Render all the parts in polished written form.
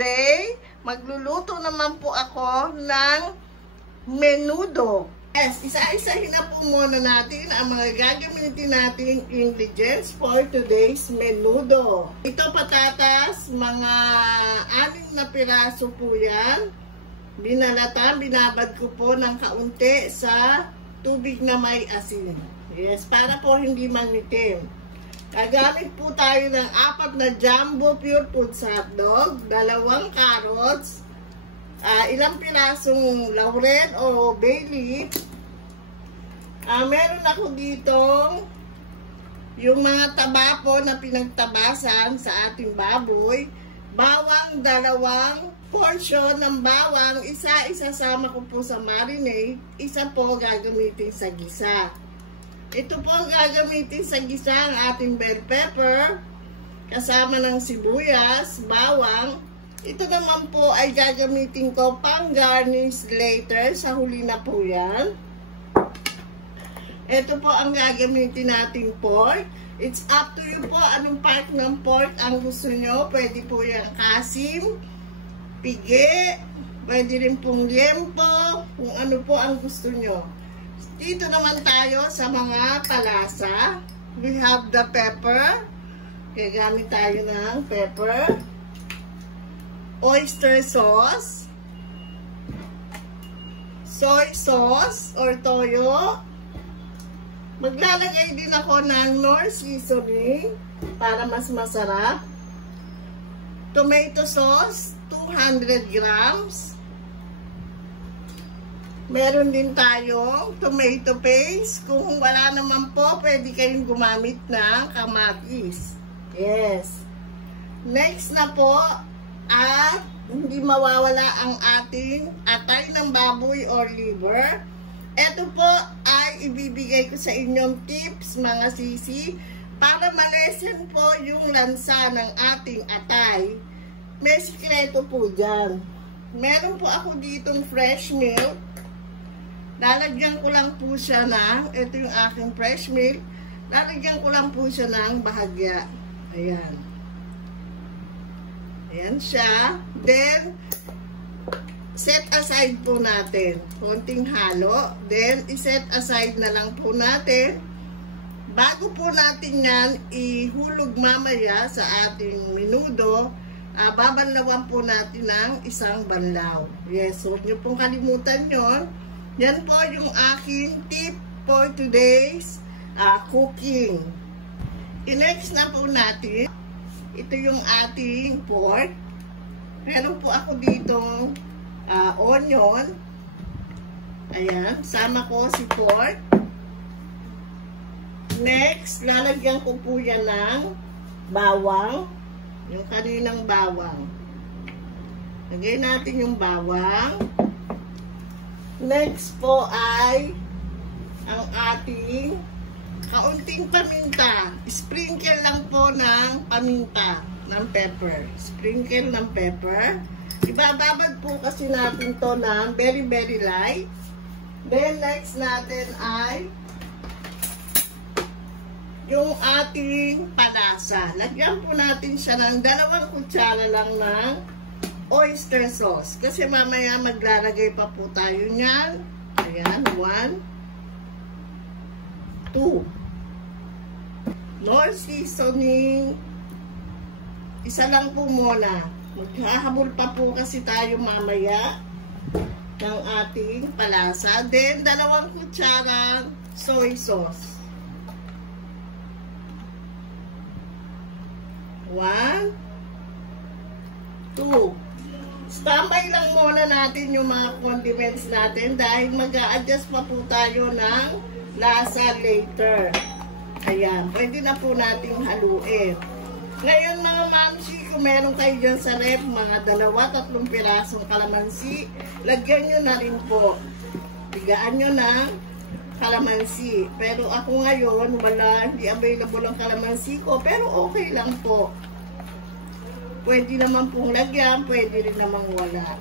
today, magluluto naman po ako ng menudo. Yes, isa-isahin na po muna natin ang mga gagamitin nating ingredients for today's menudo. Ito patatas, mga 6 na piraso po yan. Binalatan, binabad ko po ng kaunti sa tubig na may asin. Yes, para po hindi manitim. Gagamit po tayo ng 4 na jumbo pure foods hotdog, 2 carrots, ilang pirasong laurel o bay leaf. Meron ako dito yung mga taba po na pinagtabasan sa ating baboy. Bawang, 2 portion ng bawang, isa isasama ko po sa marinade, isa po gagamitin sa gisa. Ito po gagamitin sa gisa ang ating bell pepper, kasama ng sibuyas, bawang. Ito naman po ay gagamitin ko pang garnish later, sa huli na po yan. Ito po ang gagamitin nating pork. It's up to you po anong part ng pork ang gusto nyo. Pwede po yung kasim, pigi, pwede rin pong liempo, kung ano po ang gusto nyo. Dito naman tayo sa mga palasa. We have the pepper. Gagamit tayo ng pepper. Oyster sauce. Soy sauce or toyo. Maglalagay din ako ng Knorr seasoning para mas masarap. Tomato sauce, 200 grams. Meron din tayong tomato paste. Kung wala naman po, pwede kayong gumamit ng kamatis. Yes. Next na po, hindi mawawala ang ating atay ng baboy or liver. Ito po ay ibibigay ko sa inyong tips, mga sisi, para malesen po yung lansa ng ating atay. May sikreto po dyan. Meron po ako ditong fresh milk. Lalagyan ko lang po siya ng, ito yung aking fresh milk, lalagyan ko lang po siya ng bahagya. Ayan. Ayan siya. Then, set aside po natin. Konting halo. Then, iset aside na lang po natin. Bago po natin yan ihulog mamaya sa ating menudo, babanlawan po natin ng isang banlaw. Yes, huwag nyo pong kalimutan yon. Yan po yung aking tip for today's cooking. I-next na po natin. Ito yung ating pork. Meron po ako ditong onion. Ayan, sama ko si pork. Next, lalagyan ko po yan ng bawang. Yung kaninang bawang. Lagay natin yung bawang. Next po ay ang ating kaunting paminta. Sprinkle lang po ng paminta, ng pepper. Sprinkle ng pepper. Ibababad po kasi natin to ng very light. Then next natin ay yung ating palasa. Lagyan po natin siya ng 2 kutsara lang ng oyster sauce. Kasi mamaya maglalagay pa po tayo niyan. Ayan, 1, 2. Knorr seasoning. Isa lang po muna. Maghahabol pa po kasi tayo mamaya ng ating palasa. Then, 2 kutsara soy sauce. 1, 2. Standby lang muna natin yung mga condiments natin dahil mag-a-adjust pa po tayo ng lasa later. Ayan, pwede na po natin haluin. Ngayon mga mamsi, kung meron kayo dyan sa ref, mga 2-3 pirasong kalamansi, lagyan nyo na rin po. Bigaan nyo ng kalamansi. Pero ako ngayon, hindi available ang kalamansi ko, pero okay lang po. Pwede naman pong lagyan, pwede rin namang wala.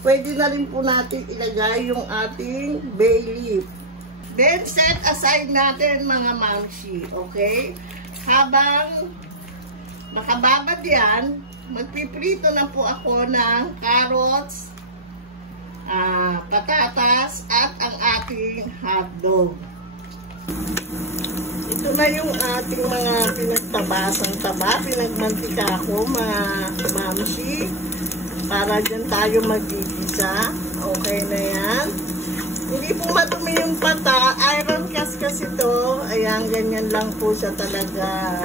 Pwede na rin po natin ilagay yung ating bay leaf. Then, set aside natin mga mamsi, okay? Habang makababad yan, magpiprito na po ako ng carrots, patatas, at ang ating hotdog. Ito na yung ating mga pinagtabasang taba, pinagmantika ko mga mamsi, para dyan tayo magigisa. Okay na yan. Hindi po madumi yung pata, iron kasi ito. Ayan, ganyan lang po siya talaga.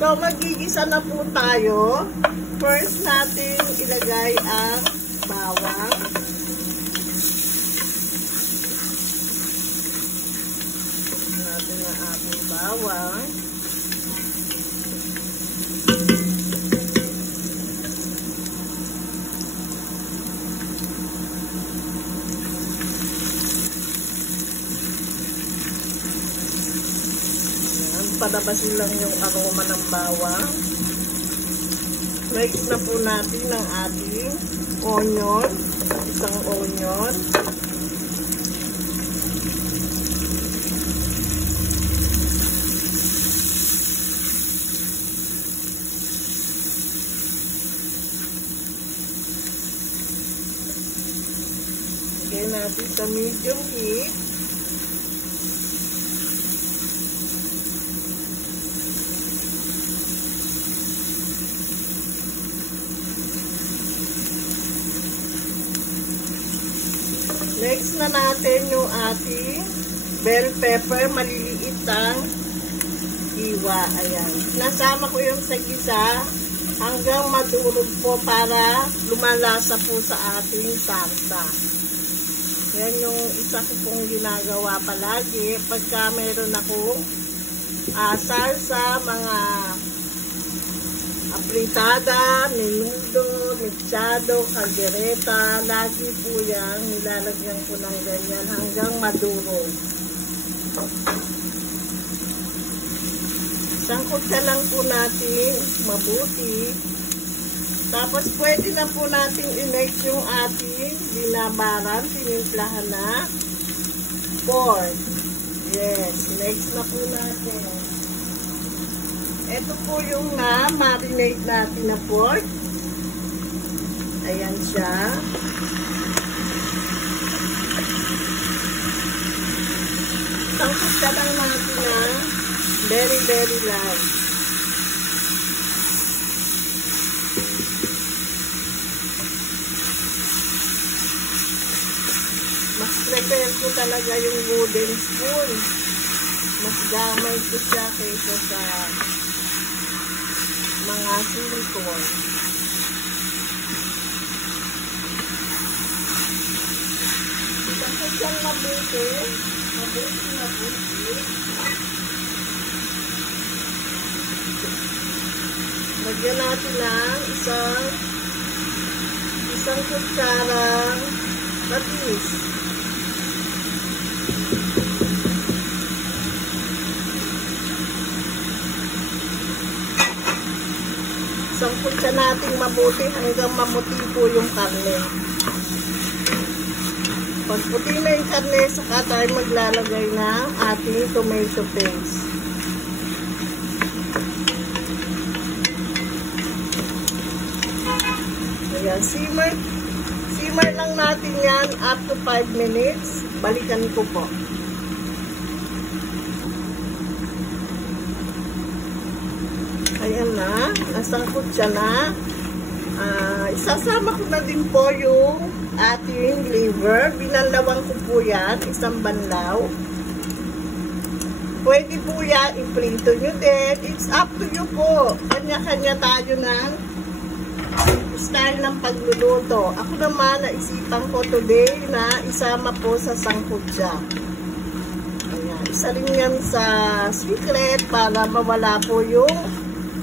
So, magigisa na po tayo. First natin ilagay ang bawang. Natin ang ating bawang. Palabasin lang yung aroma ng bawang. Next na po natin ang ating onion. Isang onion. Lagay natin sa medium heat. Next na natin yung ating bell pepper, maliliit ang hiwa. Ayan. Nasama ko yung sa gisa hanggang madurog po para lumalasa po sa ating salsa. Yan yung isa ko pong ginagawa palagi. Pagka meron akong salsa, mga apritada, menudo, mechado, caldereta, lagi po yan, nilalagyan ko ng ganyan hanggang maduro. Sangkutsa lang po natin mabuti. Tapos pwede na po natin i-mix yung ating binabaran, tinimplahan na pork. Yes, next na po natin. Ito po yung na-marinate natin na pork. Ayan siya. Sangkot ka lang natin na very light. Mas prepare ko talaga yung wooden spoon. Mas gamay ko siya kaysa sa mga silicone. Sangkot siyang mabuti. Lagyan natin ng isang kutsarang patis. Sangkot siya natin mabuti hanggang mamuti po yung karne. Pag puti na yung karne, saka tayo maglalagay ng ating tomato paste. Ayan, simmer lang natin yan up to 5 minutes. Balikan ko po. Ayan na, nasangkot siya na. Isasama ko na din po yung ating liver. Binalawang ko po yan, isang banlaw. Pwede po yan, iprito nyo din. It's up to you po. Kanya-kanya tayo ng style ng pagluluto. Ako naman, naisipan ko today na isama po sa sangkutsa. Ayan, isa rin yan sa secret para mawala po yung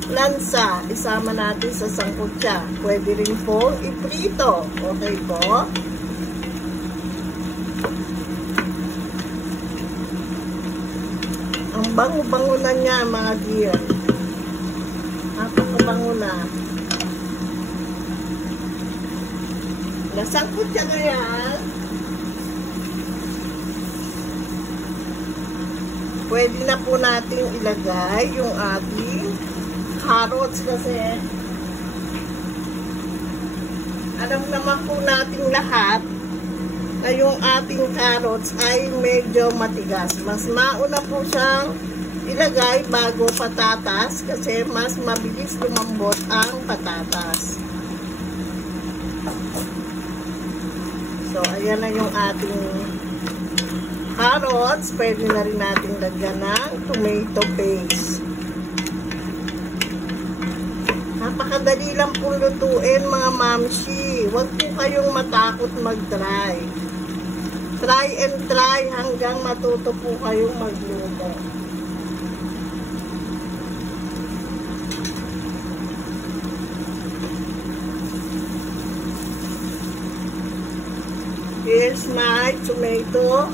lansa. Isama natin sa sangkutsa. Pwede rin po iprito. Okay po? Ang bango-bango na niya mga dear. Napakabango na. Nasangkutsa na yan. Pwede na po natin ilagay yung ating carrots kasi alam naman po natin lahat na yung ating carrots ay medyo matigas. Mas mauna po siyang ilagay bago patatas kasi mas mabilis lumambot ang patatas. So, ayan na yung ating carrots. Pwede na rin natin lagyan ng tomato paste. Napakadali lang po lutuin mga mamshi. Huwag po kayong matakot mag-try. Try and try hanggang matuto po kayong magluto. Here's my tomato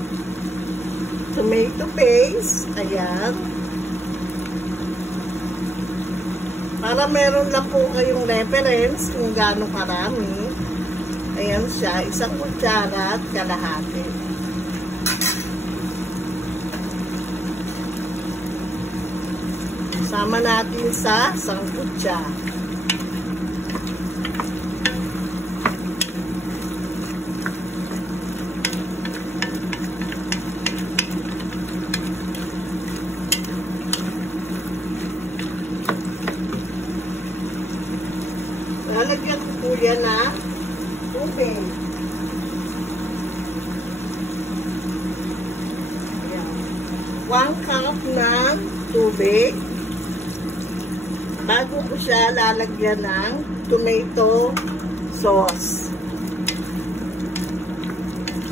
paste. Ayan. Para meron lang po kayong reference kung gaano karami. Ayan siya. 1 kutsara at kalahati. Sama natin sa 1 kutsara. Lalagyan ko po yan na tubig. Ayan. 1 cup ng tubig. Bago ko siya lalagyan ng tomato sauce.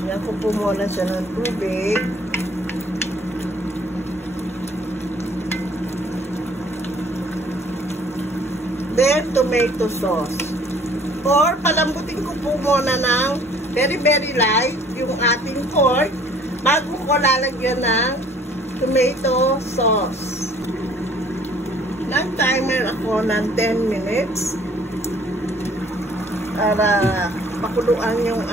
Ayan ko po muna siya ng tubig. Then, tomato sauce. Or, palambutin ko po muna ng very light yung ating pork bago ko lalagyan ng tomato sauce. Nag-timer ako ng 10 minutes para pakuluan yung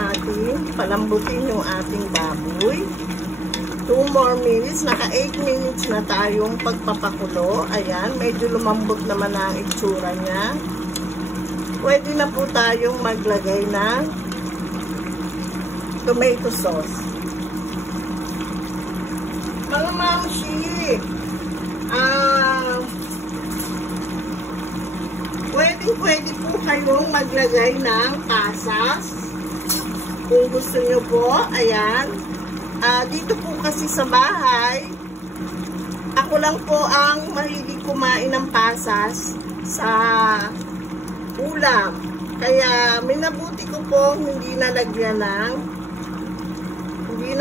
palambutin yung ating baboy. 2 more minutes, naka 8 minutes na tayong pagpapakulo. Ayan, medyo lumambot naman ang itsura niya. Pwede na po tayong maglagay ng tomato sauce. Mga mamshi, pwede po kayong maglagay ng pasas. Kung gusto nyo po, ayan. Dito po kasi sa bahay, ako lang po ang mahilig kumain ng pasas sa ulam. Kaya minabuti ko po hindi na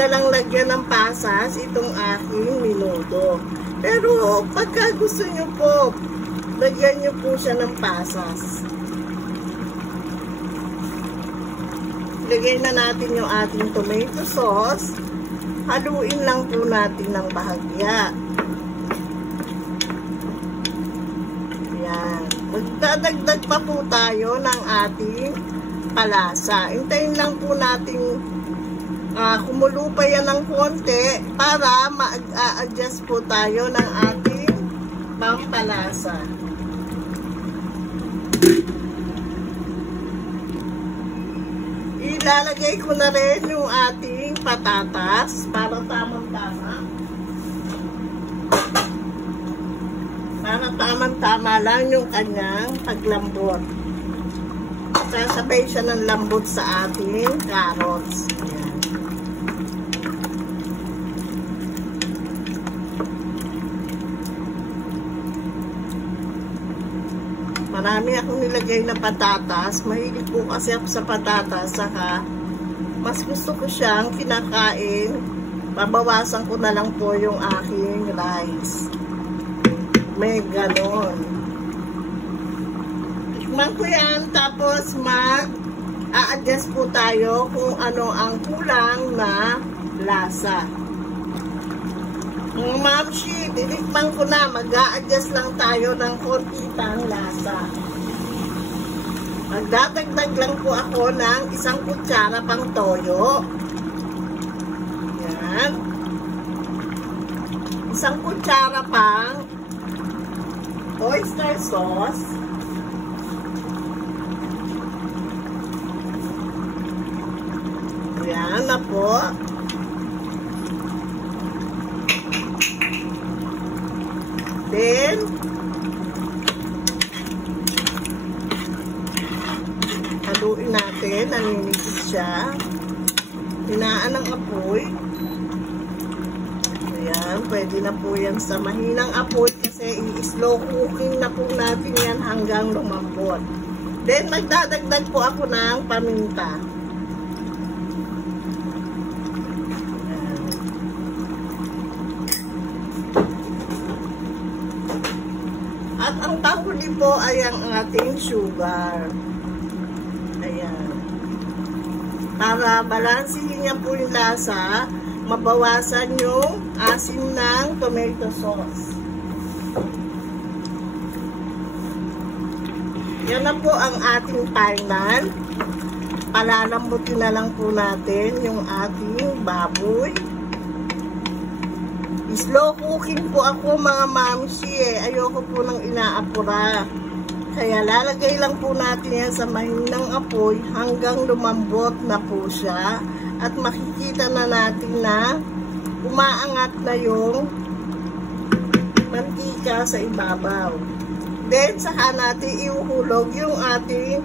lang lagyan ng pasas itong aking minuto. Pero pagka gusto nyo po, lagyan nyo po siya ng pasas. Lagay na natin yung ating tomato sauce. Haluin lang po natin ng bahagya. Ayan. Magdadagdag pa po tayo ng ating palasa. Hintayin lang po natin kumulo pa yan ng konti para ma-adjust po tayo ng ating pampalasa. Ilalagay ko na rin yung ating patatas para tamang-tama. Para tamang-tama lang yung kanyang paglambot. Sasabay siya ng lambot sa ating carrots. Ayan. Marami akong nilagay na patatas. Mahilig po kasi ako sa patatas. Saka, mas gusto ko siyang kinakain. Babawasan ko na lang po yung aking rice. May ganon. Tikman ko yan. Tapos, mag-a-adjust po tayo kung ano ang kulang na lasa. Mga mamshi, tinikman ko na, mag-a-adjust lang tayo ng konti-tang lasa. Magdadagdag lang po ako ng 1 kutsara pang toyo. Yan. 1 kutsara pang oyster sauce. Ayan na po. Then, haluin natin. Naninipis siya. Hinaan ng apoy. Ayan, pwede na po yan sa mahinang apoy kasi i-slow cooking na po natin yan hanggang lumambot. Then, magdadagdag po ako ng paminta. At ang panghuli po ay ang ating sugar. Ayan. Para balansihin niya po yung lasa, mabawasan yung asim ng tomato sauce. Yan na po ang ating final. Palalambutin na lang po natin yung ating baboy. Slow cooking po ako mga mamsi eh. Ayoko po nang inaapura. Kaya lalagay lang po natin yan sa mahinang apoy hanggang lumambot na po siya. At makikita na natin na umaangat na yung mantika sa ibabaw. Then saka natin iuhulog yung ating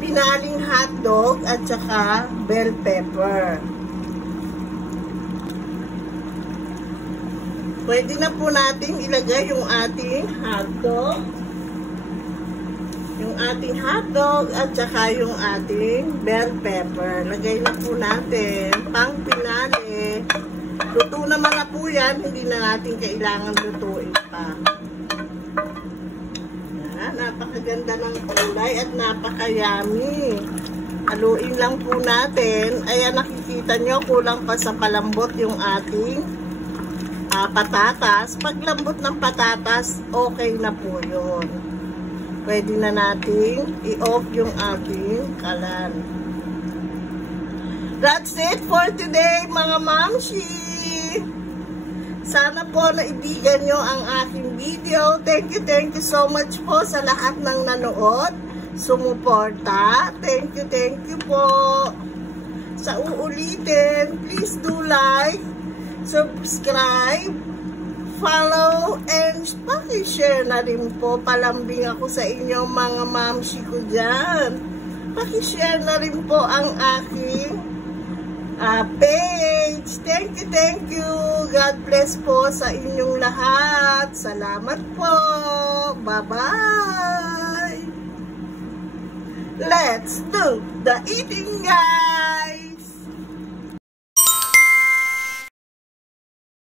pinaling hotdog at saka bell pepper. Pwede na po natin ilagay yung ating hotdog. Yung ating hotdog at saka yung ating bell pepper. Lagay na po natin pang pinali. Luto naman na po yan. Hindi na natin kailangan lutuin pa. Yan, napakaganda ng kulay at napakayami. Haluin lang po natin. Ayan, nakikita nyo, kulang pa sa palambot yung ating patatas. Paglambot ng patatas, okay na po yun. Pwede na nating i-off yung ating kalan. That's it for today, mga mamshi. Sana po naibigan nyo ang aking video. Thank you so much po sa lahat ng nanood, sumuporta. Thank you po. Sa uulitin, please do like, subscribe, follow, and paki-share na rin po. Palambing ako sa inyo mga mamshi ko dyan. Paki-share na rin po ang aking page. Thank you. God bless po sa inyong lahat. Salamat po. Bye-bye. Let's do the eating, guys.